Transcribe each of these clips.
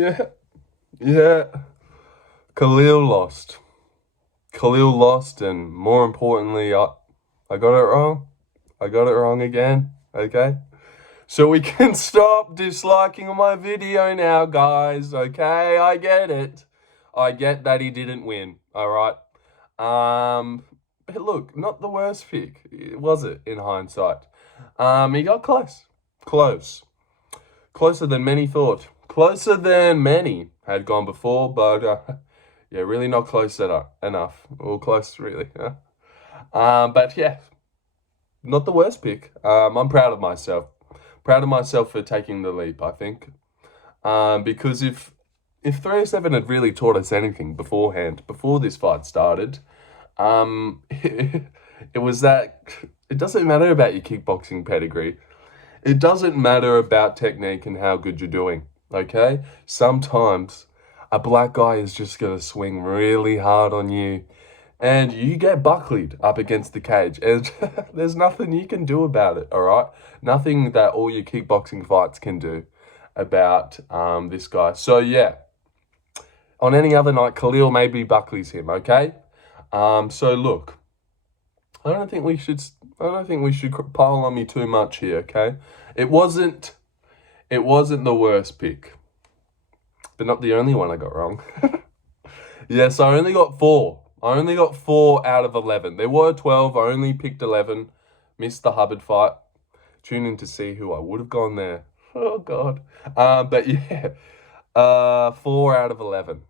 Yeah. Yeah. Khalil lost. Khalil lost, and more importantly, I got it wrong. I got it wrong again. Okay? So we can stop disliking my video now, guys. Okay? I get it. I get that he didn't win. Alright? But look, not the worst pick, was it, in hindsight? He got close. Close. Closer than many thought. Closer than many had gone before, but yeah, really not close enough. Or close, really. But yeah, not the worst pick. I'm proud of myself. Proud of myself for taking the leap, I think. Because if 307 had really taught us anything beforehand, before this fight started, it was that it doesn't matter about your kickboxing pedigree. It doesn't matter about technique and how good you're doing, okay? Sometimes a black guy is just going to swing really hard on you and you get buckleyed up against the cage and there's nothing you can do about it, all right? Nothing that all your kickboxing fights can do about this guy. So, yeah, on any other night, Khalil maybe buckleys him, okay? So, look, I don't think we should pile on me too much here, okay? It wasn't the worst pick, but not the only one I got wrong. Yes, I only got 4. I only got 4 out of 11. There were 12. I only picked 11. Missed the Hubbard fight. Tune in to see who I would have gone there. Oh God. But yeah, 4 out of 11.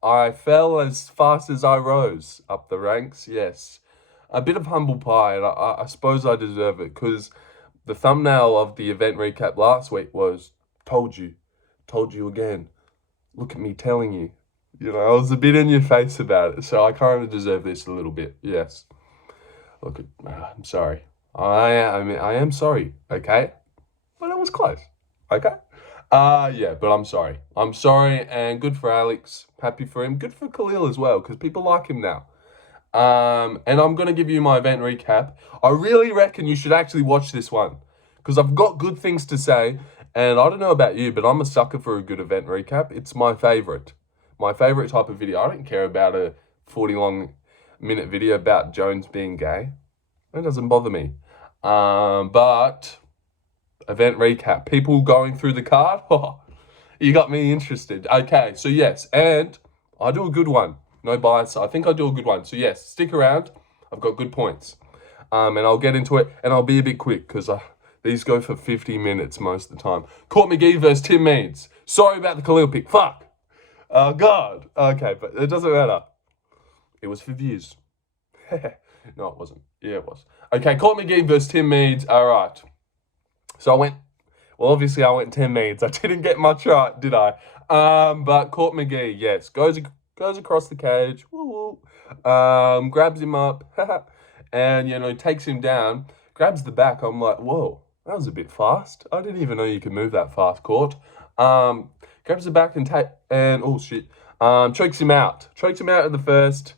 I fell as fast as I rose up the ranks. Yes. A bit of humble pie, and I suppose I deserve it, because the thumbnail of the event recap last week was, told you again, look at me telling you. You know, I was a bit in your face about it, so I kind of deserve this a little bit, yes. Look, I'm sorry. I am sorry, okay? But it was close, okay? Yeah, but I'm sorry. I'm sorry, and good for Alex. Happy for him. Good for Khalil as well, because people like him now. And I'm going to give you my event recap. I really reckon you should actually watch this one, because I've got good things to say, and I don't know about you, but I'm a sucker for a good event recap. It's my favorite type of video. I don't care about a 40-minute video about Jones being gay. That doesn't bother me. But event recap, people going through the card, you got me interested. Okay, so yes, and I do a good one. No bias. I think I do a good one. So yes, stick around. I've got good points. And I'll get into it, and I'll be a bit quick, because these go for 50 minutes most of the time. Court McGee versus Tim Means. Sorry about the Khalil pick. Fuck. Oh, God. Okay, but it doesn't matter. It was for views. No, it wasn't. Yeah, it was. Okay, Court McGee versus Tim Means. All right. So obviously I went Tim Means. I didn't get much right, did I? But Court McGee, yes, goes across the cage, grabs him up, and, takes him down, grabs the back. I'm like, whoa, that was a bit fast. I didn't even know you could move that fast, Court. Grabs the back chokes him out. Chokes him out at the first,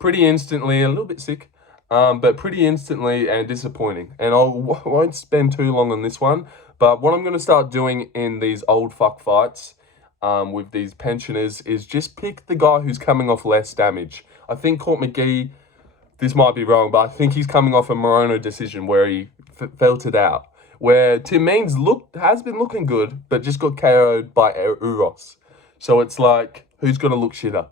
pretty instantly, a little bit sick, but pretty instantly and disappointing. And I won't spend too long on this one, but what I'm going to start doing in these old fuck fights, with these pensioners, is just pick the guy who's coming off less damage. I think Court McGee, this might be wrong, but I think he's coming off a Morono decision where he felt it out. Where Tim Means has been looking good, but just got KO'd by Uros. So it's like, who's going to look shitter?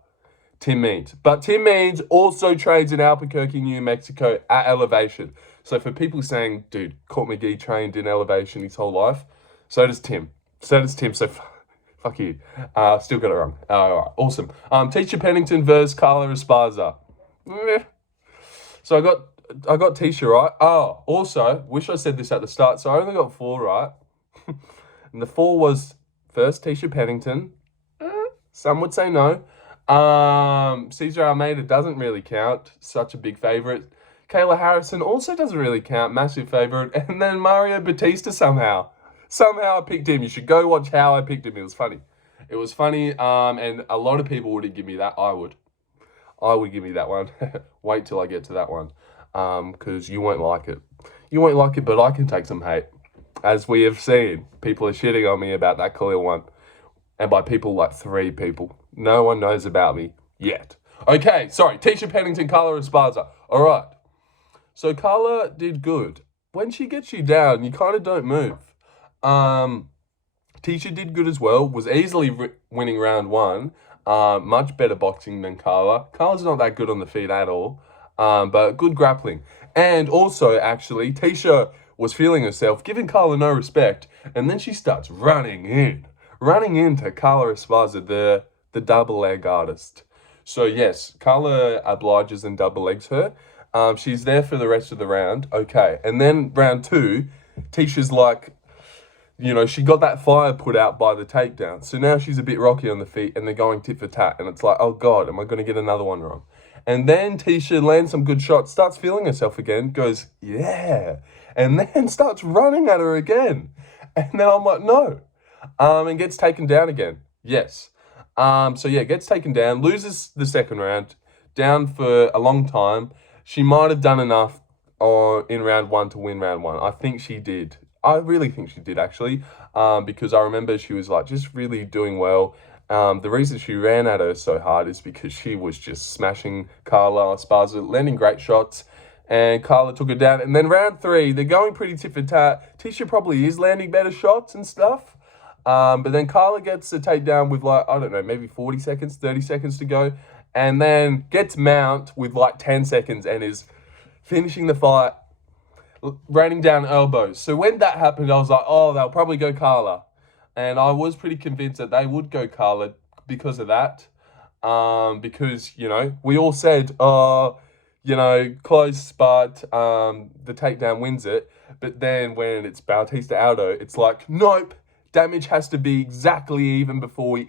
Tim Means. But Tim Means also trains in Albuquerque, New Mexico at elevation. So for people saying, dude, Court McGee trained in elevation his whole life, so does Tim. So fuck you. Still got it wrong. All right, awesome. Tecia Pennington versus Carla Esparza. So I got Tecia right. Oh, also, wish I said this at the start. So I only got 4 right. And the 4 was first Tecia Pennington. Some would say no. Cesar Almeida doesn't really count. Such a big favorite. Kayla Harrison also doesn't really count. Massive favorite. And then Mario Bautista somehow. Somehow I picked him. You should go watch how I picked him. It was funny. And a lot of people wouldn't give me that. I would give me that one. Wait till I get to that one. Because you won't like it. You won't like it, but I can take some hate. As we have seen, people are shitting on me about that Khalil one. And by people, like 3 people. No one knows about me yet. Okay, sorry. Tecia, Pennington, Carla, Esparza. All right. So Carla did good. When she gets you down, you kind of don't move. Tecia did good as well. Was easily winning round 1. Much better boxing than Carla. Carla's not that good on the feet at all. But good grappling. And also, actually, Tecia was feeling herself, giving Carla no respect. And then she starts running into Carla Esparza, the double leg artist. So yes, Carla obliges and double legs her. She's there for the rest of the round. Okay. And then round 2, Tecia's like, she got that fire put out by the takedown. So now she's a bit rocky on the feet and they're going tit for tat. And it's like, oh God, am I going to get another one wrong? And then Tecia lands some good shots, starts feeling herself again, goes, yeah. And then starts running at her again. And then I'm like, no. And gets taken down again. Yes. Gets taken down, loses the second round, down for a long time. She might have done enough in round 1 to win round 1. I think she did. I really think she did, actually, because I remember she was like just really doing well. The reason she ran at her so hard is because she was just smashing Carla Esparza, landing great shots, and Carla took her down. And then round 3, they're going pretty tit for tat. Tecia probably is landing better shots and stuff. But then Carla gets a takedown with maybe 40 seconds, 30 seconds to go, and then gets mount with 10 seconds and is finishing the fight, raining down elbows. So when that happened, I was like, oh, they'll probably go Carla. And I was pretty convinced that they would go Carla because of that. Because, we all said, close, but the takedown wins it. But then when it's Bautista Aldo, it's like, nope, damage has to be exactly even before we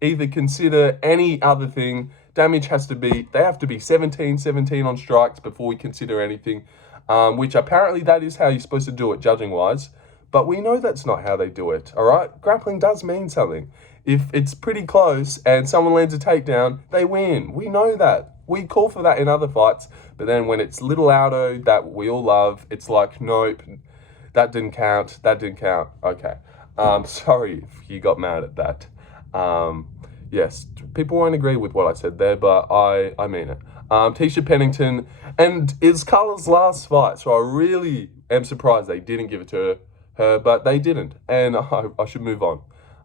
either consider any other thing. Damage has to be, they have to be 17 on strikes before we consider anything. Which apparently that is how you're supposed to do it, judging-wise. But we know that's not how they do it, all right? Grappling does mean something. If it's pretty close and someone lands a takedown, they win. We know that. We call for that in other fights. But then when it's little Aldo that we all love, it's like, nope, that didn't count. Okay. Sorry if you got mad at that. Yes, people won't agree with what I said there, but I mean it. Tecia, Pennington, and it's Carla's last fight, so I really am surprised they didn't give it to her, but they didn't, and I should move on.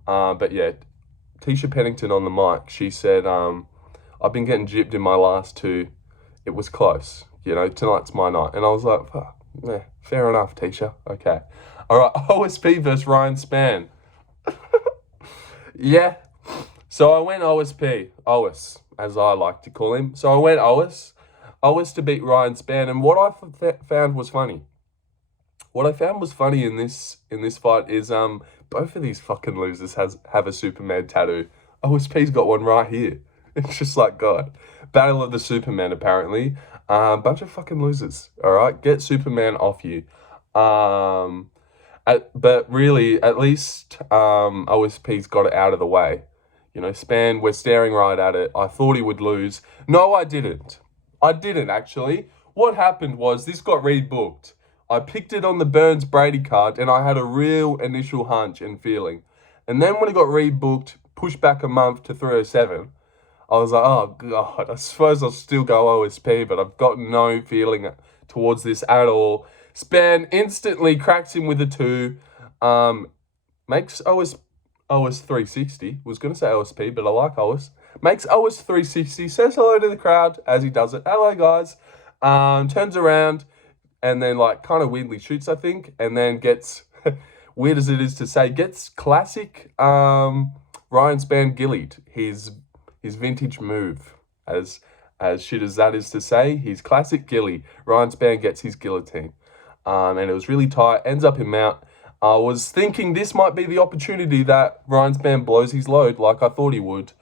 But yeah, Tecia Pennington on the mic, she said, I've been getting gypped in my last 2. It was close, tonight's my night. And I was like, fair enough, Tecia, okay. All right, OSP versus Ryan Spann. Yeah, so I went OS, as I like to call him. So I went OS to beat Ryan Spann, and what I found was funny. What I found was funny in this fight is both of these fucking losers have a Superman tattoo. OSP's got one right here. It's just like, God. Battle of the Superman, apparently. Bunch of fucking losers, all right? Get Superman off you. But really, at least OSP's got it out of the way. Spann, we're staring right at it. I thought he would lose. No, I didn't. Actually. What happened was this got rebooked. I picked it on the Burns-Brady card, and I had a real initial hunch and feeling. And then when it got rebooked, pushed back a month to 307, I was like, oh, God, I suppose I'll still go OSP, but I've got no feeling towards this at all. Spann instantly cracks him with a 2, makes OS 360. Was going to say OSP, but I like OS. Makes OS 360, says hello to the crowd as he does it. Hello, guys. Turns around and then, kind of weirdly shoots, I think, and then gets, weird as it is to say, gets classic Ryan Spann gillied. His vintage move, as shit as that is to say, his classic gilly. Ryan Spann gets his guillotine. And it was really tight, ends up in mount. I was thinking this might be the opportunity that Ryan Spann blows his load like I thought he would.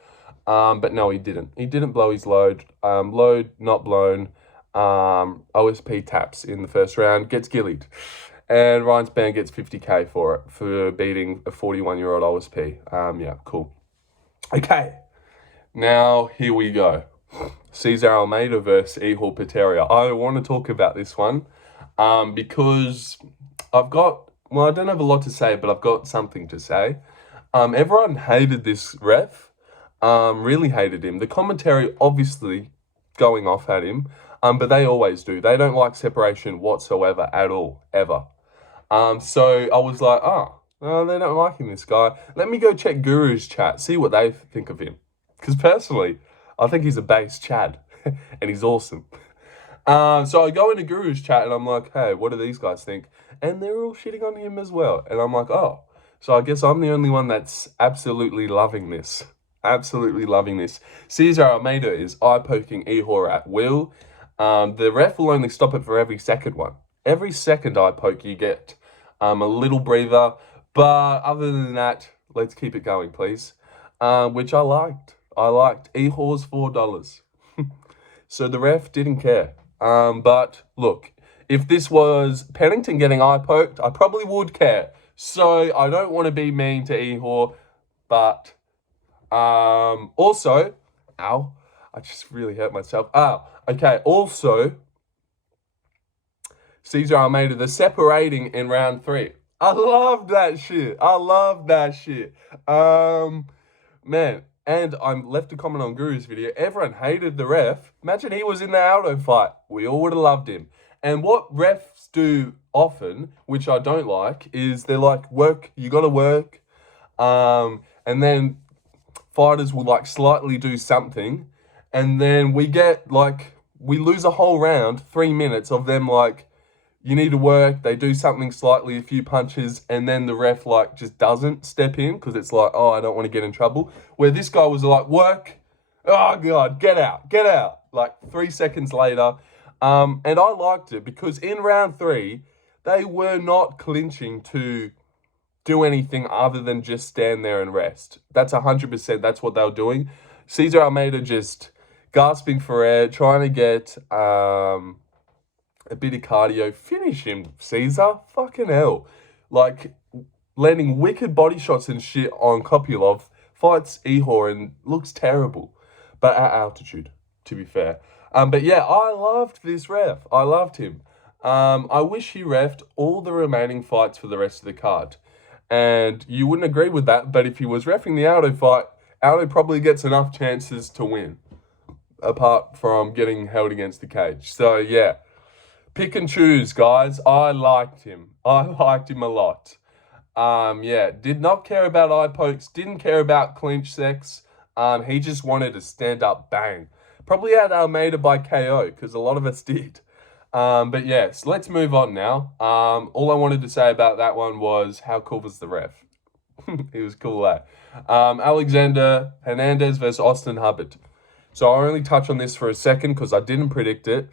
But no, he didn't. He didn't blow his load. Load not blown. OSP taps in the first round, gets gillied. And Ryan Spann gets 50K for it, for beating a 41-year-old OSP. Yeah, cool. Okay, now here we go. Cesar Almeida versus Ihor Potieria. I want to talk about this one because I don't have a lot to say, but I've got something to say. Everyone hated this ref. Really hated him. The commentary obviously going off at him, but they always do. They don't like separation whatsoever at all, ever. So I was like, they don't like him, this guy. Let me go check Guru's chat, see what they think of him. Because personally, I think he's a base Chad, and he's awesome. So I go into Guru's chat, and I'm like, hey, what do these guys think? And they're all shitting on him as well. And I'm like, oh, so I guess I'm the only one that's absolutely loving this. Absolutely loving this. Cesar Almeida is eye-poking Ihor at will. The ref will only stop it for every second one. Every second eye poke, you get a little breather. But other than that, let's keep it going, please. Which I liked. Ihor's $4. So the ref didn't care. But look, if this was Pennington getting eye poked, I probably would care. So I don't want to be mean to Ihor, but also, ow, I just really hurt myself. Okay, also, Cesar Almeida, the separating in round 3. I love that shit. Man, and I left a comment on Guru's video. Everyone hated the ref. Imagine he was in the Aldo fight. We all would have loved him. And what refs do often, which I don't like, is they're like, you got to work. And then fighters will like slightly do something. And then we lose a whole round, 3 minutes of them like, you need to work. They do something slightly, a few punches, and then the ref like just doesn't step in because it's like, I don't want to get in trouble. Where this guy was like, work. Oh God, get out. Like 3 seconds later. And I liked it because in round 3, they were not clinching to do anything other than just stand there and rest. That's 100%. That's what they were doing. Cesar Almeida just gasping for air, trying to get a bit of cardio. Finish him, Cesar. Fucking hell. Like, landing wicked body shots and shit on Kopylov. Fights Ihor and looks terrible. But at altitude, to be fair. But yeah, I loved this ref. I loved him. I wish he refed all the remaining fights for the rest of the card. And you wouldn't agree with that, but if he was reffing the Aldo fight, Aldo probably gets enough chances to win. Apart from getting held against the cage. So yeah. Pick and choose, guys. I liked him a lot. Yeah, did not care about eye pokes, didn't care about clinch sex. He just wanted to stand up, bang. Probably had Almeida by KO, because a lot of us did. But yes, let's move on now. All I wanted to say about that one was, how cool was the ref? He was cool, eh? Alexander Hernandez versus Austin Hubbard. So I'll only touch on this for a second, because I didn't predict it.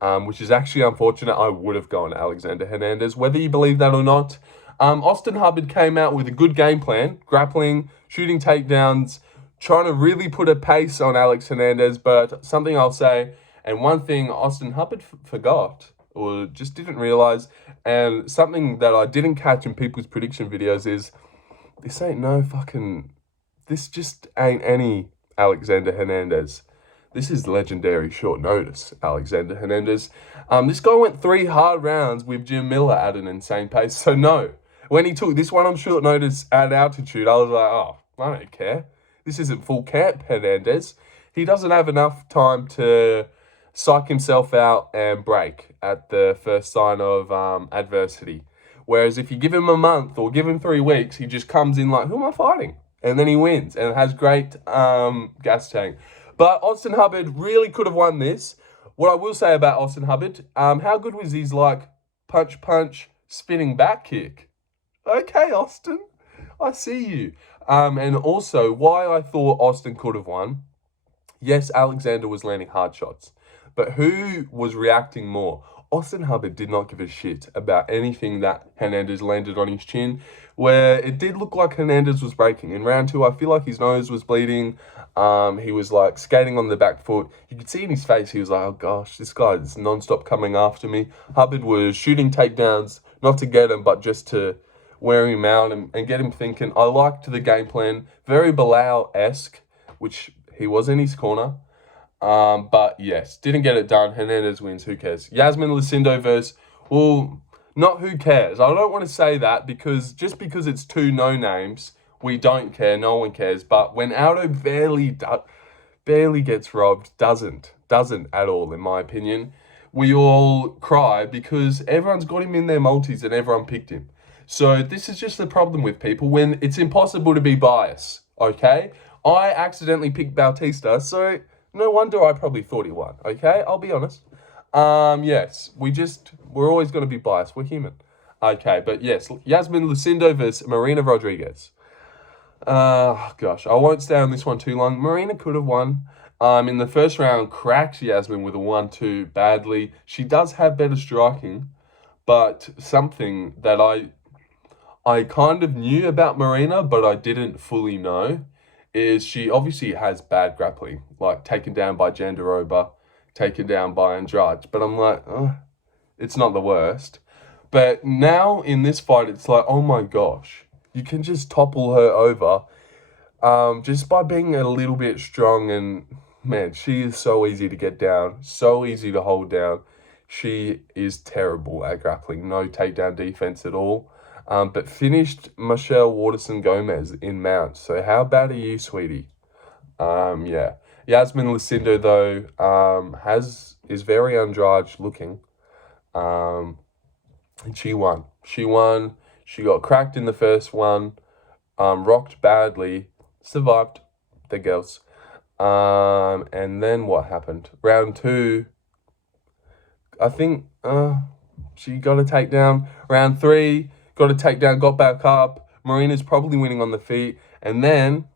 Which is actually unfortunate. I would have gone Alexander Hernandez, whether you believe that or not. Austin Hubbard came out with a good game plan, grappling, shooting takedowns, trying to really put a pace on Alex Hernandez. But something I'll say, and one thing Austin Hubbard forgot, or just didn't realize, and something that I didn't catch in people's prediction videos is, this just ain't any Alexander Hernandez. This is legendary short notice, Alexander Hernandez. This guy went 3 hard rounds with Jim Miller at an insane pace. So no, when he took this one on short notice at altitude, I was like, I don't care. This isn't full camp Hernandez. He doesn't have enough time to psych himself out and break at the first sign of adversity. Whereas if you give him a month or give him 3 weeks, he just comes in like, who am I fighting? And then he wins and has great gas tank. But Austin Hubbard really could have won this. What I will say about Austin Hubbard, how good was his like punch, spinning back kick? Okay, Austin, I see you. And also why I thought Austin could have won. Yes, Alexander was landing hard shots, but who was reacting more? Austin Hubbard did not give a shit about anything that Hernandez landed on his chin, where it did look like Hernandez was breaking. In round 2, I feel like his nose was bleeding. He was like skating on the back foot. You could see in his face, he was like, oh gosh, this guy is non-stop coming after me. Hubbard was shooting takedowns, not to get him, but just to wear him out and get him thinking. I liked the game plan, very Bilal-esque, which he was in his corner. But yes, didn't get it done. Hernandez wins. Who cares? Iasmin Lucindo versus, well, not who cares. I don't want to say that because just because it's 2 no-names, We don't care. No one cares. But when Aldo barely gets robbed, doesn't at all, in my opinion, we all cry because everyone's got him in their multis and everyone picked him. So this is just the problem with people when it's impossible to be biased, okay? I accidentally picked Bautista, so no wonder I probably thought he won, okay? I'll be honest. Yes, we're always going to be biased. We're human. Okay, but yes, Iasmin Lucindo versus Marina Rodriguez. Gosh, I won't stay on this one too long. Marina could have won. In the first round, cracked Iasmin with a 1-2 badly. She does have better striking, but something that I kind of knew about Marina, but I didn't fully know, is she obviously has bad grappling, like taken down by Jandiroba, taken down by Andrade. But I'm like, it's not the worst. But now in this fight, it's like, oh my gosh, you can just topple her over just by being a little bit strong. And man, she is so easy to get down, so easy to hold down. She is terrible at grappling, no takedown defense at all. But finished Michelle Waterson-Gomez in mounts. So how bad are you, sweetie? Yeah. Iasmin Lucindo, though, is very Andrade looking. And she won. She got cracked in the first one, rocked badly, survived, the girls. And then what happened? Round 2, I think she got a takedown. Round 3, got a takedown, got back up. Marina's probably winning on the feet. And then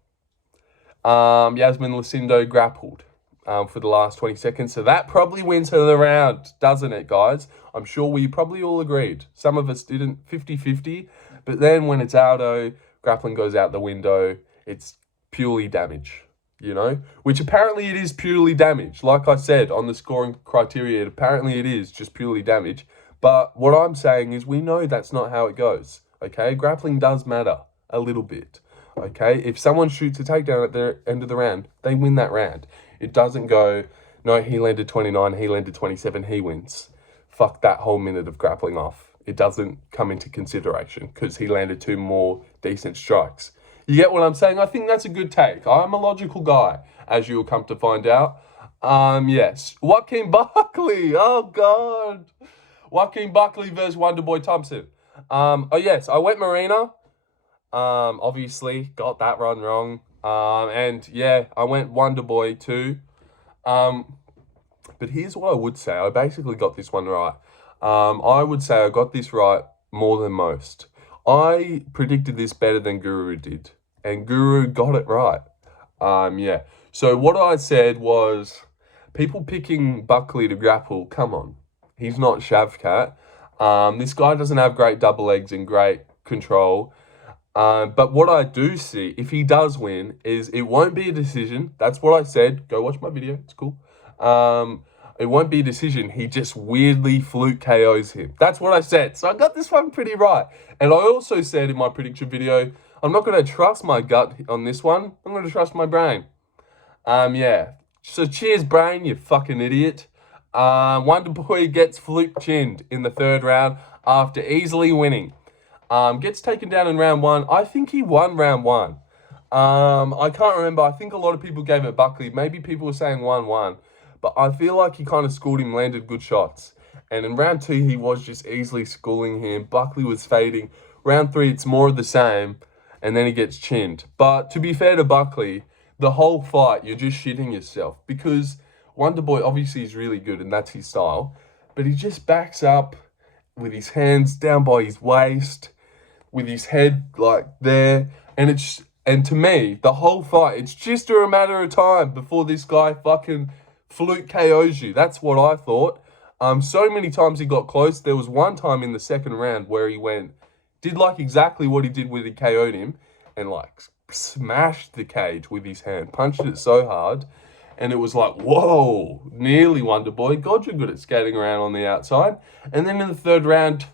Iasmin Lucindo grappled for the last 20 seconds. So that probably wins her the round, doesn't it, guys? I'm sure we probably all agreed. Some of us didn't, 50-50. But then when it's Aldo, grappling goes out the window. It's purely damage, you know? Which apparently it is purely damage. Like I said, on the scoring criteria, apparently it is just purely damage. But what I'm saying is we know that's not how it goes, okay? Grappling does matter a little bit, okay? If someone shoots a takedown at the end of the round, they win that round. It doesn't go, no, he landed 29, he landed 27, he wins. Fuck that whole minute of grappling off. It doesn't come into consideration because he landed 2 more decent strikes. You get what I'm saying? I think that's a good take. I'm a logical guy, as you'll come to find out. Yes. Joaquin Buckley. Oh, God. Joaquin Buckley versus Wonderboy Thompson. Oh, yes. I went Marina. Obviously, got that run wrong. And, yeah, I went Wonderboy too. But here's what I would say. I basically got this one right. I would say I got this right more than most. I predicted this better than Guru did. And Guru got it right. Yeah. So what I said was, people picking Buckley to grapple, come on. He's not Shavkat. This guy doesn't have great double legs and great control. But what I do see, if he does win, is it won't be a decision. That's what I said. Go watch my video. It's cool. It won't be a decision. He just weirdly fluke KOs him. That's what I said. So I got this one pretty right. And I also said in my prediction video, I'm not going to trust my gut on this one. I'm going to trust my brain. Yeah. So cheers, brain, you fucking idiot. Wonderboy gets fluke chinned in the 3rd round after easily winning. Gets taken down in round 1. I think he won round 1. I can't remember. I think a lot of people gave it Buckley. Maybe people were saying 1-1. But I feel like he kind of schooled him, landed good shots. And in round 2, he was just easily schooling him. Buckley was fading. Round 3, it's more of the same. And then he gets chinned. But to be fair to Buckley, the whole fight, you're just shitting yourself. Because Wonderboy obviously is really good, and that's his style. But he just backs up with his hands down by his waist, with his head like there. And to me, the whole fight, it's just a matter of time before this guy fucking fluke KOs you. That's what I thought. So many times he got close. There was one time in the 2nd round where he did like exactly what he did when he KO'd him, and like smashed the cage with his hand, punched it so hard, and it was like, whoa, nearly Wonderboy. God, you're good at skating around on the outside. And then in the 3rd round,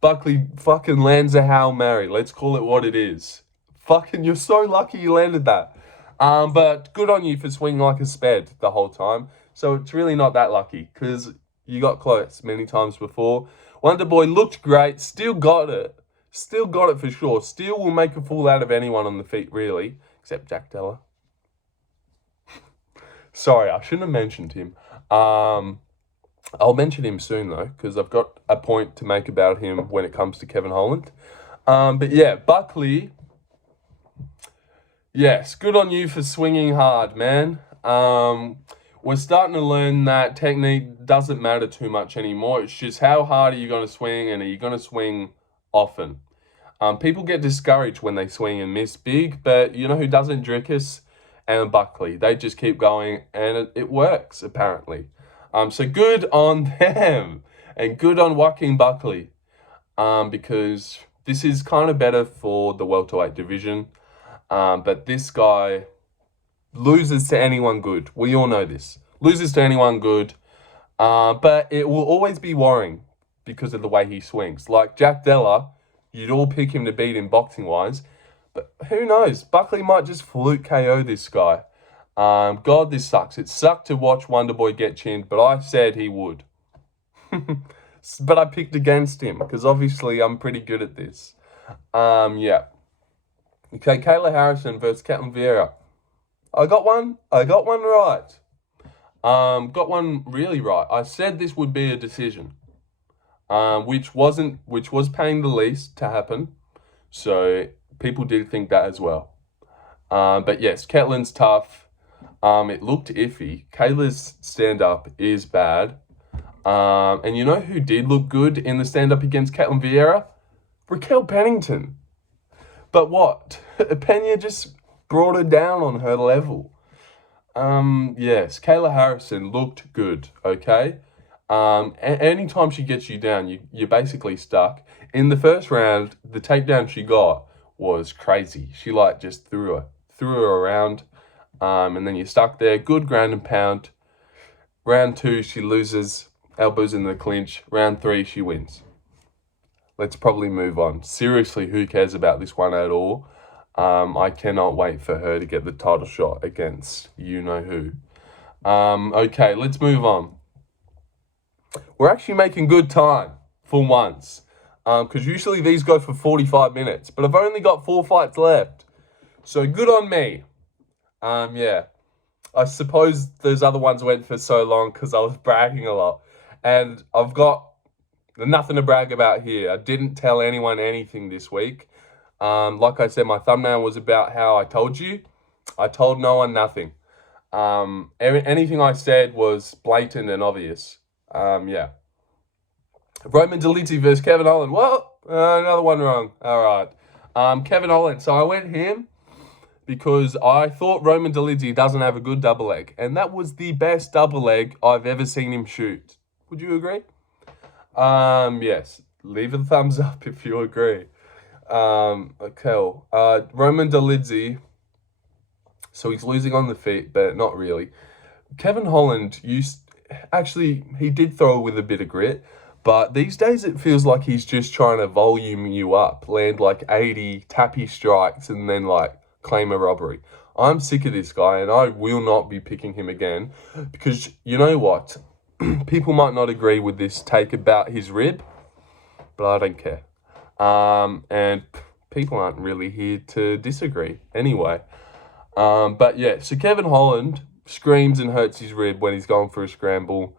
Buckley fucking lands a Hail Mary. Let's call it what it is. Fucking, you're so lucky you landed that. But good on you for swinging like a sped the whole time. So it's really not that lucky because you got close many times before. Wonderboy looked great, still got it. Still got it for sure. Still will make a fool out of anyone on the feet, really, except Jack Della. Sorry, I shouldn't have mentioned him. I'll mention him soon, though, because I've got a point to make about him when it comes to Kevin Holland. But yeah, Buckley, yes, good on you for swinging hard, man. We're starting to learn that technique doesn't matter too much anymore. It's just how hard are you going to swing, and are you going to swing often? People get discouraged when they swing and miss big, but you know who doesn't? Drickus and Buckley. They just keep going, and it works, apparently. So good on them, and good on Joaquin Buckley, because this is kind of better for the welterweight division. But this guy loses to anyone good. We all know this. Loses to anyone good. But it will always be worrying because of the way he swings. Like Jack Della, you'd all pick him to beat in boxing-wise. But who knows? Buckley might just fluke KO this guy. God, this sucks. It sucked to watch Wonderboy get chinned, but I said he would. But I picked against him because obviously I'm pretty good at this. Yeah. Okay, Kayla Harrison versus Ketlen Viera. I got one right. Got one really right. I said this would be a decision. Which was paying the least to happen. So people did think that as well. But yes, Ketlen's tough. It looked iffy. Kayla's stand-up is bad. And you know who did look good in the stand-up against Ketlen Viera? Raquel Pennington. But what? Pena just brought her down on her level. Yes, Kayla Harrison looked good, okay? Anytime she gets you down, you're basically stuck. In the first round, the takedown she got was crazy. She just threw her around, and then you're stuck there. Good ground and pound. Round 2, she loses, elbows in the clinch. Round 3, she wins. Let's probably move on. Seriously, who cares about this one at all? I cannot wait for her to get the title shot against you-know-who. Okay, let's move on. We're actually making good time for once. Because usually these go for 45 minutes. But I've only got 4 fights left. So good on me. Yeah. I suppose those other ones went for so long because I was bragging a lot. And I've got nothing to brag about here. I didn't tell anyone anything this week. Like I said, my thumbnail was about how I told you. I told no one nothing. Anything I said was blatant and obvious. Yeah. Roman Dolidze versus Kevin Holland. Well, another one wrong. All right. Kevin Holland. So I went him because I thought Roman Dolidze doesn't have a good double leg. And that was the best double leg I've ever seen him shoot. Would you agree? Yes. Leave a thumbs up if you agree. Okay. Roman Dolidze. So he's losing on the feet, but not really. Kevin Holland he did throw with a bit of grit, but these days it feels like he's just trying to volume you up, land 80 tappy strikes, and then claim a robbery. I'm sick of this guy, and I will not be picking him again, because you know what? People might not agree with this take about his rib, but I don't care. And people aren't really here to disagree anyway. But yeah, so Kevin Holland screams and hurts his rib when he's going for a scramble.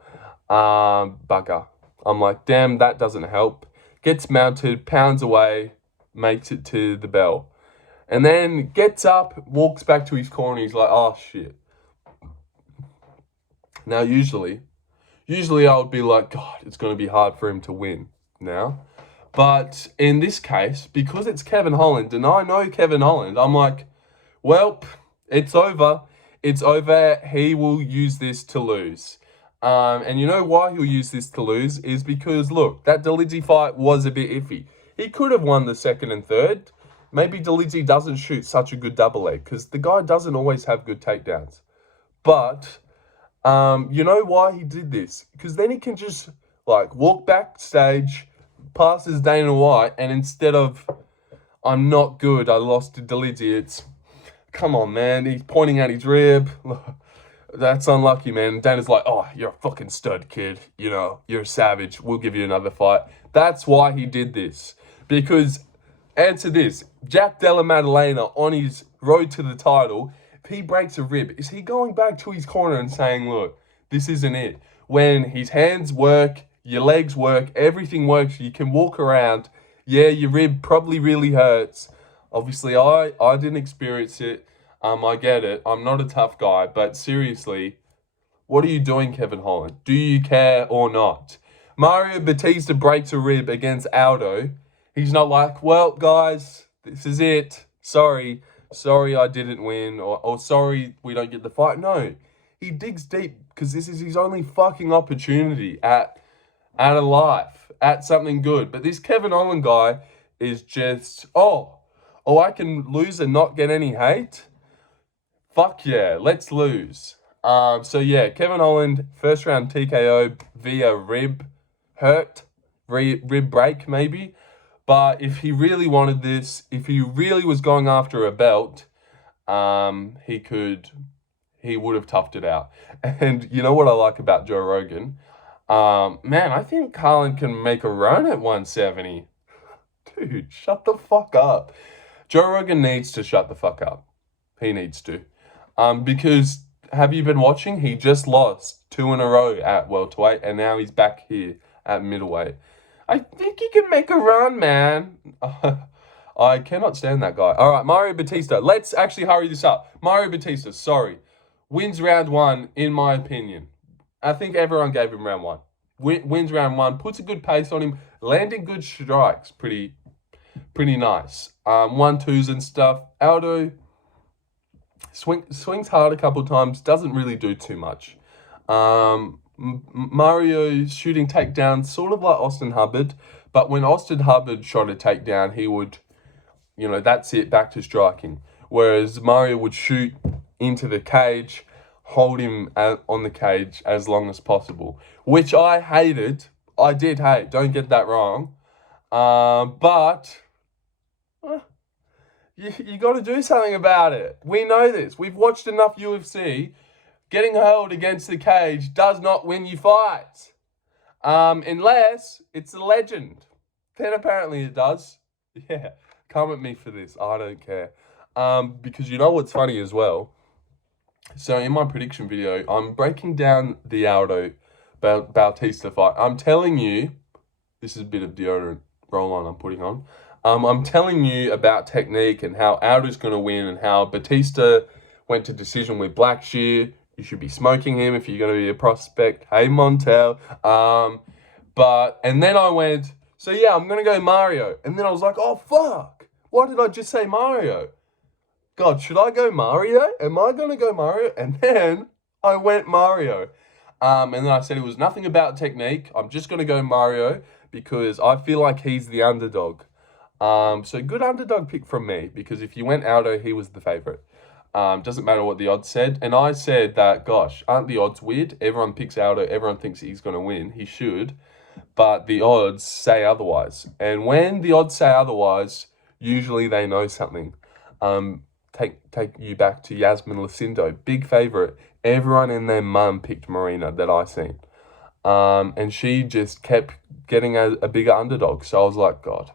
Bugger. I'm like, damn, that doesn't help. Gets mounted, pounds away, makes it to the bell. And then gets up, walks back to his corner, he's like, oh, shit. Now, usually I would be like, God, it's going to be hard for him to win now. But in this case, because it's Kevin Holland, and I know Kevin Holland, I'm like, well, it's over. It's over. He will use this to lose. And you know why he'll use this to lose is because, look, that Dolidze fight was a bit iffy. He could have won the second and third. Maybe Dolidze doesn't shoot such a good double leg because the guy doesn't always have good takedowns. But you know why he did this? Because then he can just walk backstage, passes Dana White, and instead of I'm not good, I lost to Dolidze, it's come on, man. He's pointing at his rib. That's unlucky, man. Dana's like, oh, you're a fucking stud, kid. You know, you're a savage. We'll give you another fight. That's why he did this. Because Answer this. Jack Della Maddalena on his road to the title, if he breaks a rib, is he going back to his corner and saying, look, this isn't it? When his hands work, your legs work, everything works, you can walk around. Yeah, your rib probably really hurts. Obviously, I didn't experience it. I get it. I'm not a tough guy, but seriously, what are you doing, Kevin Holland? Do you care or not? Mario Bautista breaks a rib against Aldo. He's not like, well, guys, this is it. Sorry I didn't win, or sorry we don't get the fight. No, he digs deep because this is his only fucking opportunity at a life, at something good. But this Kevin Holland guy is just, I can lose and not get any hate? Fuck yeah, let's lose. So yeah, Kevin Holland, first round TKO via rib hurt, rib break maybe. But if he really wanted this, if he really was going after a belt, he would have toughed it out. And you know what I like about Joe Rogan? Man, I think Carla can make a run at 170. Dude, shut the fuck up. Joe Rogan needs to shut the fuck up. He needs to. Because have you been watching? He just lost 2 in a row at welterweight, and now he's back here at middleweight. I think he can make a run, man. I cannot stand that guy. All right, Mario Bautista. Let's actually hurry this up. Mario Bautista, wins round 1, in my opinion. I think everyone gave him round 1. Wins round 1, puts a good pace on him, landing good strikes. Pretty nice. 1-2s and stuff. Aldo swings hard a couple times, doesn't really do too much. Mario shooting takedowns, sort of like Austin Hubbard, but when Austin Hubbard shot a takedown, he would, that's it, back to striking. Whereas Mario would shoot into the cage, hold him on the cage as long as possible, which I hated. I did hate, don't get that wrong. But you got to do something about it. We know this. We've watched enough UFC. Getting held against the cage does not win you fights. Unless it's a legend. Then apparently it does. Yeah, come at me for this. I don't care. Because you know what's funny as well? So in my prediction video, I'm breaking down the Aldo Bautista fight. I'm telling you, this is a bit of deodorant roll-on I'm putting on. I'm telling you about technique and how Aldo's going to win and how Bautista went to decision with Blackshear. You should be smoking him if you're going to be a prospect. Hey, Montel. And then I went, so yeah, I'm going to go Mario. And then I was like, oh, fuck. Why did I just say Mario? God, should I go Mario? Am I going to go Mario? And then I went Mario. And then I said it was nothing about technique. I'm just going to go Mario because I feel like he's the underdog. So good underdog pick from me because if you went Aldo, he was the favorite. Doesn't matter what the odds said. And I said that, gosh, aren't the odds weird? Everyone picks Aldo. Everyone thinks he's going to win. He should. But the odds say otherwise. And when the odds say otherwise, usually they know something. Take you back to Iasmin Lucindo. Big favorite. Everyone and their mum picked Marina that I seen. And she just kept getting a bigger underdog. So I was like, God,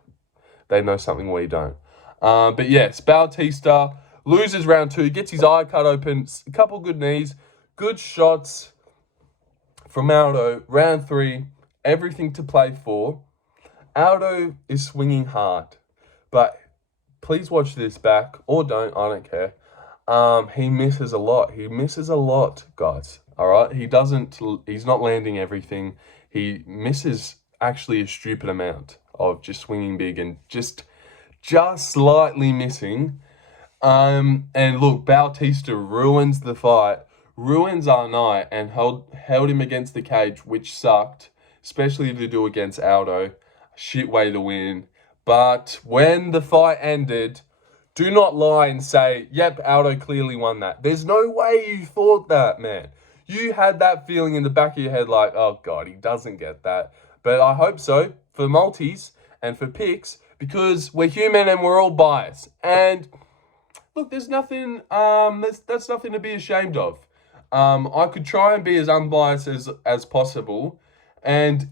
they know something we don't. But yes, Bautista loses round 2, gets his eye cut open, a couple good knees, good shots from Aldo. Round 3, everything to play for. Aldo is swinging hard, but please watch this back, or don't, I don't care. He misses a lot. He misses a lot, guys, all right? He's not landing everything. He misses actually a stupid amount of just swinging big and just slightly missing. And look, Bautista ruins the fight, ruins our night, and held him against the cage, which sucked, especially to do against Aldo. Shit way to win. But when the fight ended, do not lie and say, yep, Aldo clearly won that. There's no way you thought that, man. You had that feeling in the back of your head like, oh, God, he doesn't get that. But I hope so for multis and for picks because we're human and we're all biased. And look, there's nothing, that's nothing to be ashamed of. I could try and be as unbiased as possible. And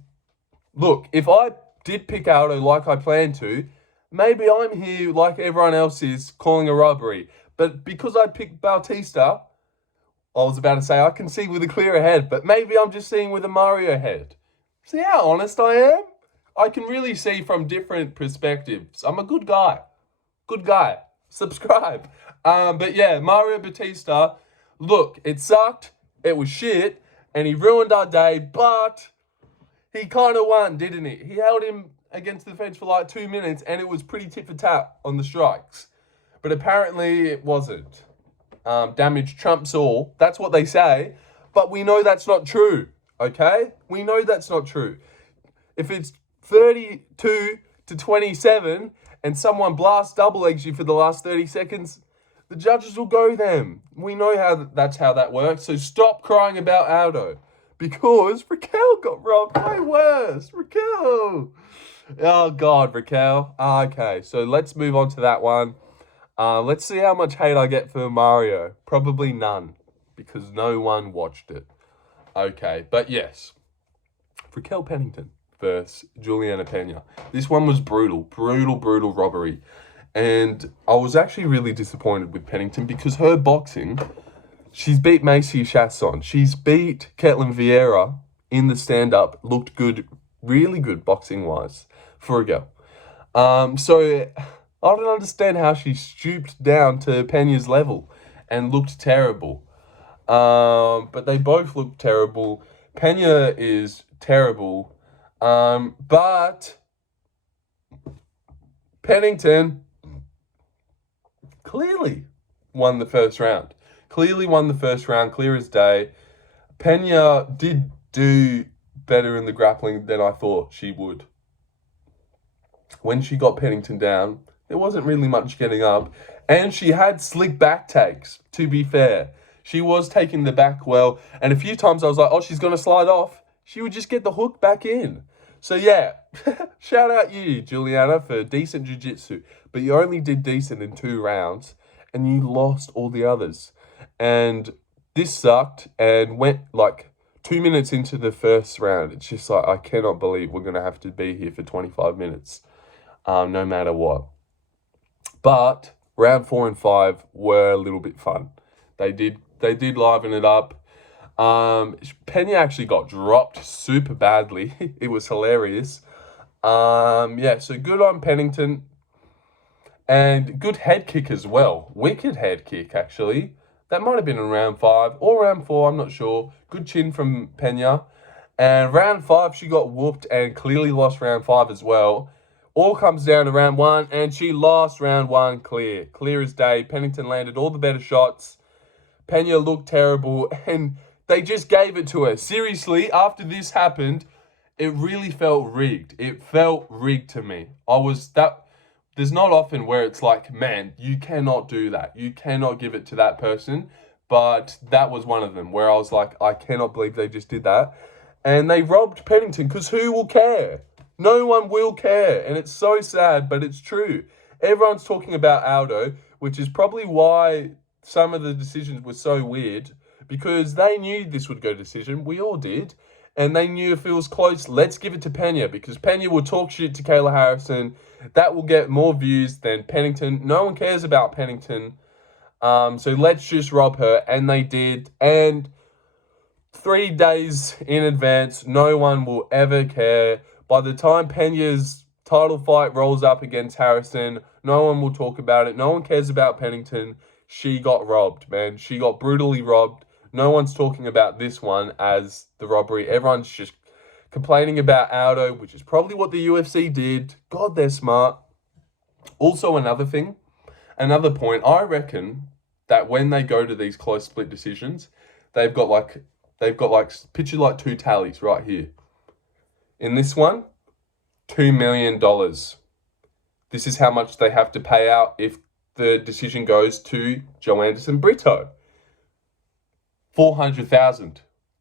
look, if I did pick Aldo like I planned to, maybe I'm here like everyone else is calling a robbery. But because I picked Bautista, I was about to say I can see with a clearer head, but maybe I'm just seeing with a Mario head. See how honest I am? I can really see from different perspectives. I'm a good guy. Good guy. Subscribe. But yeah, Mario Bautista, look, it sucked. It was shit. And he ruined our day, but he kind of won, didn't he? He held him against the fence for like 2 minutes, and it was pretty tit for tat on the strikes. But apparently it wasn't. Damage trumps all. That's what they say. But we know that's not true, okay? We know that's not true. If it's 32-27 and someone blasts double legs you for the last 30 seconds, the judges will go them. We know that's how that works. So stop crying about Aldo. Because Raquel got robbed way worse. Raquel. Oh, God, Raquel. Okay, so let's move on to that one. Let's see how much hate I get for Mario. Probably none, because no one watched it. Okay, but yes. Raquel Pennington versus Julianna Pena. This one was brutal. Brutal robbery. And I was actually really disappointed with Pennington because her boxing, she's beat Macy Chasson. She's beat Ketlen Viera in the stand-up. Looked good, really good boxing-wise for a girl. So I don't understand how she stooped down to Pena's level and looked terrible. But they both look terrible. Pena is terrible. But Pennington clearly won the first round. Clear as day. Pena did do better in the grappling than I thought she would. When she got Pennington down, there wasn't really much getting up. And she had slick back takes, to be fair. She was taking the back well. And a few times I was like, oh, she's going to slide off. She would just get the hook back in. So yeah, shout out you, Julianna, for decent jiu-jitsu. But you only did decent in 2 rounds. And you lost all the others. And this sucked and went like 2 minutes into the first round. It's just like, I cannot believe we're going to have to be here for 25 minutes. No matter what. But round 4 and 5 were a little bit fun. They did liven it up. Pena actually got dropped super badly. It was hilarious. Yeah, so good on Pennington. And good head kick as well. Wicked head kick, actually. That might have been in round 5 or round 4, I'm not sure. Good chin from Pena. And round 5, she got whooped and clearly lost round 5 as well. All comes down to round 1, and she lost round 1 clear. Clear as day. Pennington landed all the better shots. Pena looked terrible, and they just gave it to her. Seriously, after this happened, it really felt rigged. It felt rigged to me. There's not often where it's like, man, you cannot do that. You cannot give it to that person. But that was one of them where I was like, I cannot believe they just did that. And they robbed Pennington because who will care? No one will care. And it's so sad, but it's true. Everyone's talking about Aldo, which is probably why some of the decisions were so weird. Because they knew this would go to decision. We all did. And they knew if it was close, let's give it to Pena. Because Pena will talk shit to Kayla Harrison. That will get more views than Pennington. No one cares about Pennington. So let's just rob her. And they did. And 3 days in advance, no one will ever care. By the time Pena's title fight rolls up against Harrison, no one will talk about it. No one cares about Pennington. She got robbed, man. She got brutally robbed. No one's talking about this one as the robbery. Everyone's just complaining about Aldo, which is probably what the UFC did. God, they're smart. Also, another point, I reckon that when they go to these close split decisions, they've got picture like 2 tallies right here. In this one, $2 million. This is how much they have to pay out if the decision goes to Joe Anderson Brito. $400,000.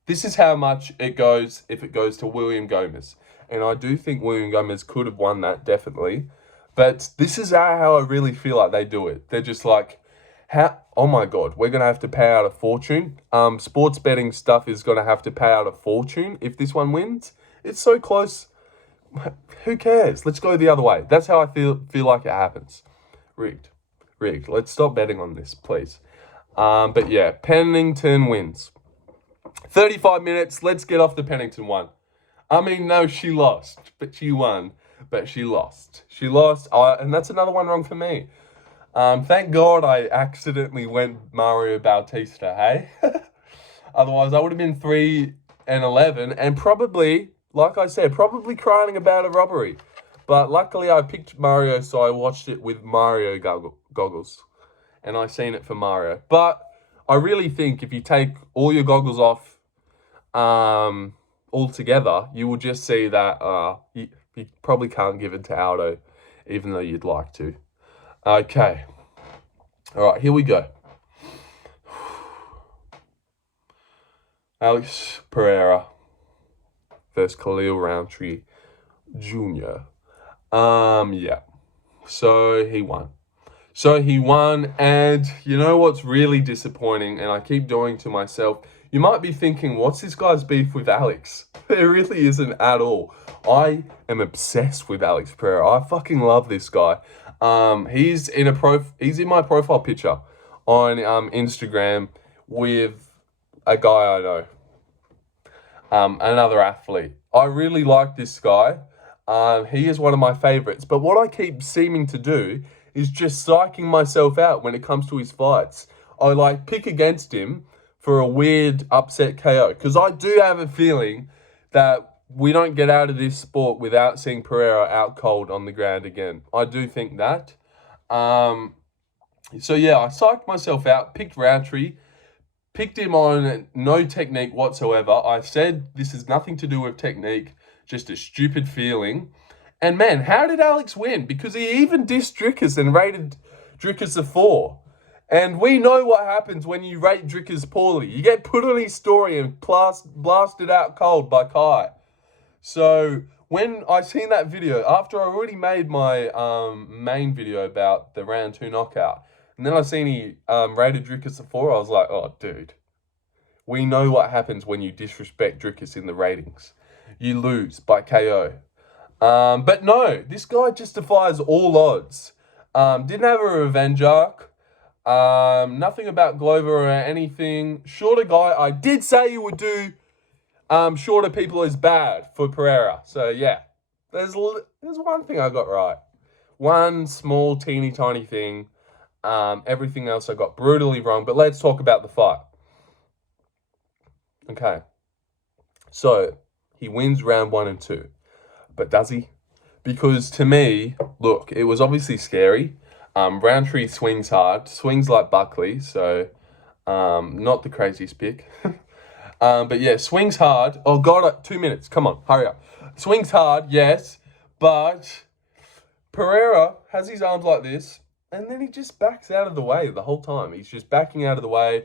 This is how much it goes if it goes to William Gomez. And I do think William Gomez could have won that, definitely. But this is how I really feel like they do it. They're just like, oh my God, we're going to have to pay out a fortune. Sports betting stuff is going to have to pay out a fortune if this one wins. It's so close. Who cares? Let's go the other way. That's how I feel like it happens. Rigged. Let's stop betting on this, please. But yeah, Pennington wins. 35 minutes. Let's get off the Pennington one. I mean, no, she lost, but she won. But she lost. And that's another one wrong for me. Thank God I accidentally went Mario Bautista, hey? Otherwise, I would have been 3-11 and probably, like I said, probably crying about a robbery. But luckily, I picked Mario, so I watched it with Mario goggles. And I seen it for Mario. But I really think if you take all your goggles off altogether, you will just see that you probably can't give it to Aldo, even though you'd like to. Okay. All right, here we go. Alex Pereira versus Khalil Rountree Jr. Yeah. So he won, and you know what's really disappointing, and I keep doing to myself, you might be thinking, what's this guy's beef with Alex? There really isn't at all. I am obsessed with Alex Pereira. I fucking love this guy. He's in my profile picture on Instagram with a guy I know. Another athlete. I really like this guy. He is one of my favorites. But what I keep seeming to do is just psyching myself out when it comes to his fights. I pick against him for a weird upset KO. Because I do have a feeling that we don't get out of this sport without seeing Pereira out cold on the ground again. I do think that. So yeah, I psyched myself out, picked Rountree, picked him on no technique whatsoever. I said this is nothing to do with technique, just a stupid feeling. And man, how did Alex win? Because he even dissed Drickers and rated Drickers a 4. And we know what happens when you rate Drickers poorly. You get put on his story and blasted out cold by Kai. So when I seen that video, after I already made my main video about the round 2 knockout, and then I seen he rated Drickers a 4, I was like, oh, dude. We know what happens when you disrespect Drickers in the ratings. You lose by KO. But no, this guy just defies all odds. Didn't have a revenge arc. Nothing about Glover or anything. Shorter guy. I did say you would do shorter people is bad for Pereira. So yeah, there's one thing I got right. One small, teeny, tiny thing. Everything else I got brutally wrong. But let's talk about the fight. Okay. So he wins round 1 and 2. But does he? Because to me, look, it was obviously scary. Rountree swings hard, swings like Buckley, so not the craziest pick. But yeah, swings hard. Oh God, 2 minutes. Come on, hurry up. Swings hard, yes, but Pereira has his arms like this, and then he just backs out of the way the whole time. He's just backing out of the way.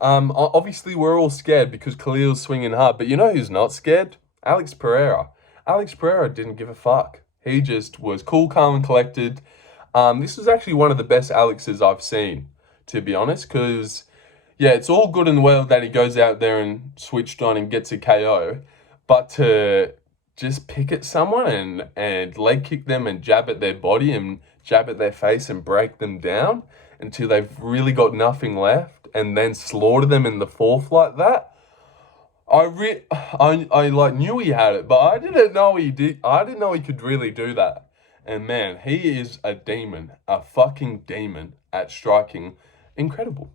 Obviously, we're all scared because Khalil's swinging hard, but you know who's not scared? Alex Pereira. Alex Pereira didn't give a fuck. He just was cool, calm, and collected. This was actually one of the best Alexes I've seen, to be honest, because, yeah, it's all good and well that he goes out there and switched on and gets a KO, but to just pick at someone and leg kick them and jab at their body and jab at their face and break them down until they've really got nothing left and then slaughter them in the 4th like that, I knew he had it, but I didn't know he did. I didn't know he could really do that. And man, he is a demon, a fucking demon at striking. Incredible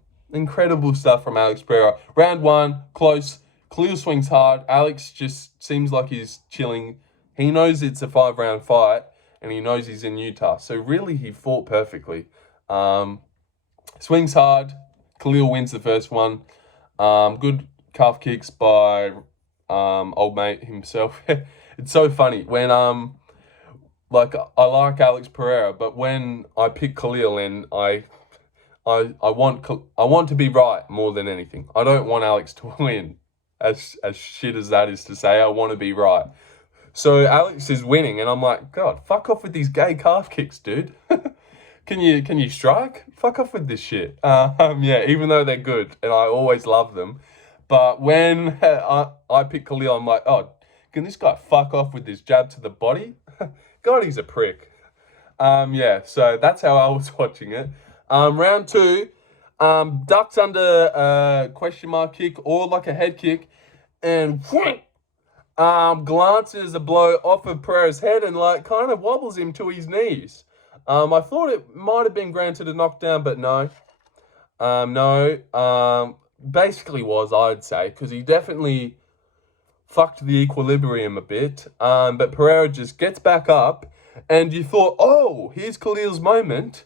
stuff from Alex Pereira. Round 1, close. Khalil swings hard. Alex just seems like he's chilling. He knows it's a 5-round fight, and he knows he's in Utah. So really, he fought perfectly. Swings hard. Khalil wins the first one. Good calf kicks by old mate himself. It's so funny when I like Alex Pereira, but when I pick Khalil in, I want to be right more than anything. I don't want Alex to win. As shit as that is to say, I want to be right. So Alex is winning, and I'm like, God, fuck off with these gay calf kicks, dude. Can you strike? Fuck off with this shit. Yeah, even though they're good, and I always love them. But when I pick Khalil, I'm like, oh, Can this guy fuck off with this jab to the body? God, he's a prick. Yeah, so that's how I was watching it. Round 2, ducks under a question mark kick or like a head kick, and glances a blow off of Pereira's head and like kind of wobbles him to his knees. I thought it might have been granted a knockdown, but no. Basically was, I'd say, because he definitely fucked the equilibrium a bit. But Pereira just gets back up, and you thought, oh, here's Khalil's moment.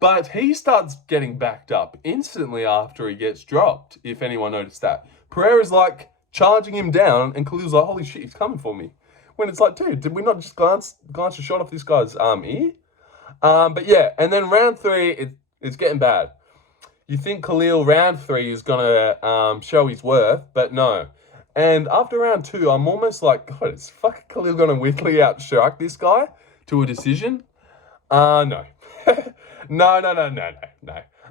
But he starts getting backed up instantly after he gets dropped, if anyone noticed that. Pereira's like charging him down, and Khalil's like, holy shit, he's coming for me. When it's like, dude, did we not just glance a shot off this guy's ear? But yeah, and then round 3, it's getting bad. You think Khalil round 3 is gonna show his worth, but no. And after round 2, I'm almost like, God, is fucking Khalil gonna Whitley outstrike this guy to a decision? No. No.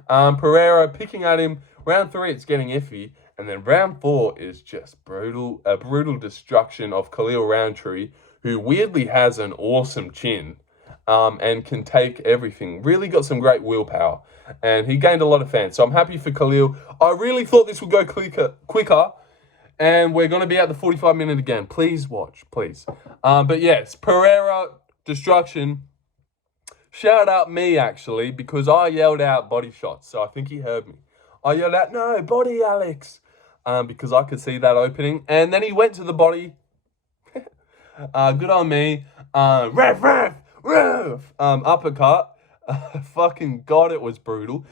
Pereira picking at him. Round 3, it's getting iffy. And then round 4 is just brutal. A brutal destruction of Khalil Rountree, who weirdly has an awesome chin and can take everything. Really got some great willpower. And he gained a lot of fans. So I'm happy for Khalil. I really thought this would go quicker. And we're going to be at the 45-minute again. Please watch, please. But yes, Pereira, destruction. Shout out me, actually, because I yelled out body shots. So I think he heard me. I yelled out, no, body, Alex. Because I could see that opening. And then he went to the body. Good on me. Ref. Uppercut. Fucking God, it was brutal.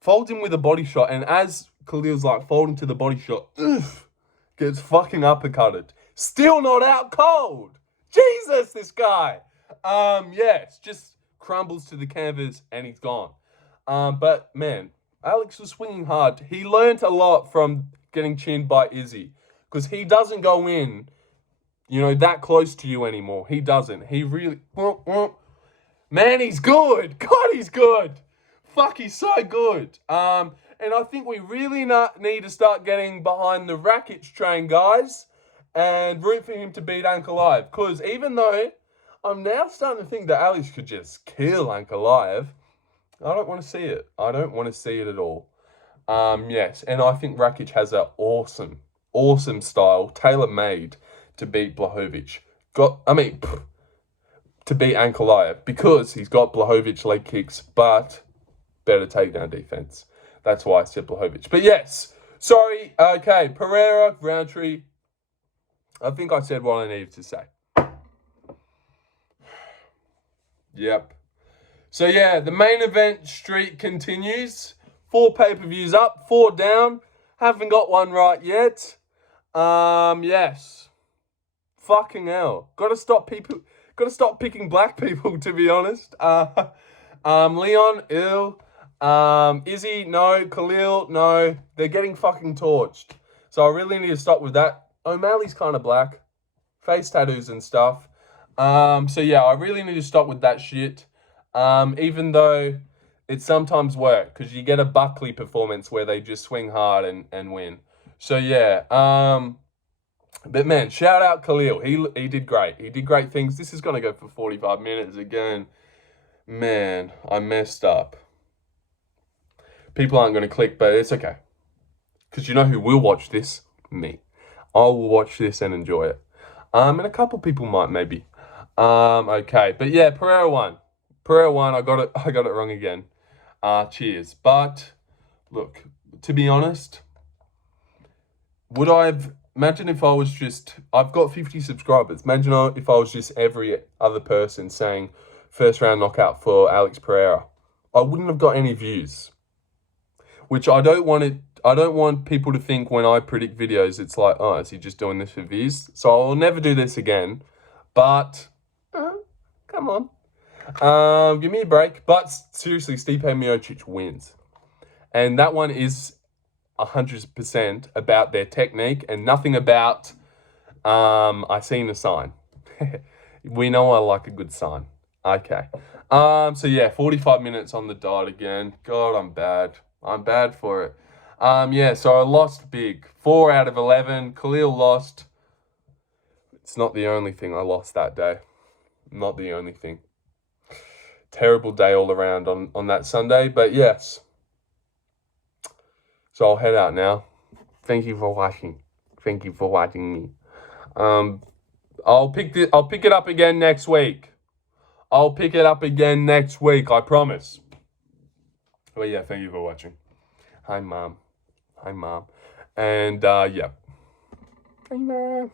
Folds him with a body shot. And as Khalil's like folding to the body shot, gets fucking uppercutted. Still not out cold. Jesus, this guy. Yes, just crumbles to the canvas and he's gone. But man, Alex was swinging hard. He learned a lot from getting chinned by Izzy, because he doesn't go in, that close to you anymore. He doesn't. He really, man, he's good. God, he's good. Fuck, he's so good. And I think we really need to start getting behind the Rakic train, guys, and root for him to beat Ankalaev. Because even though I'm now starting to think that Alex could just kill Ankalaev, I don't want to see it. I don't want to see it at all. Yes, and I think Rakic has an awesome style, tailor-made to beat Blachowicz. To beat Ankalaev, because he's got Blachowicz leg kicks, but better takedown defense. That's why I said Blachowicz. But yes, sorry. Okay, Pereira, Rountree. I think I said what I needed to say. Yep. So yeah, the main event streak continues. 4 pay-per-views up, 4 down. Haven't got one right yet. Yes. Fucking hell. Gotta stop picking black people, to be honest. Leon, ill. Izzy, no. Khalil, no. They're getting fucking torched. So I really need to stop with that. O'Malley's kind of black. Face tattoos and stuff. So yeah, I really need to stop with that shit. Even though it sometimes works, because you get a Buckley performance where they just swing hard and win. So yeah, but man, shout out Khalil. He did great. He did great things. This is going to go for 45 minutes again. Man, I messed up. People aren't going to click, but it's okay. Because you know who will watch this? Me. I will watch this and enjoy it. And a couple people might, maybe. Okay, but yeah, Pereira won. I got it wrong again. Cheers. But look, to be honest, imagine if I was just, I've got 50 subscribers. Imagine if I was just every other person saying first round knockout for Alex Pereira. I wouldn't have got any views. Which I don't want people to think when I predict videos, it's like, oh, is he just doing this for views? So I'll never do this again. But, come on. Give me a break. But seriously, Stipe Miocic wins. And that one is 100% about their technique and nothing about, I seen a sign. We know I like a good sign. Okay. So yeah, 45 minutes on the dot again. God, I'm bad. I'm bad for it. Yeah, so I lost big. 4 out of 11. Khalil lost It's not the only thing I lost that day. Not the only thing. Terrible day all around on that Sunday, but yes. So I'll head out now. Thank you for watching. Thank you for watching me. I'll pick it up again next week. I promise. But yeah, thank you for watching. Hi, Mom. And, yeah. Hi, Mom.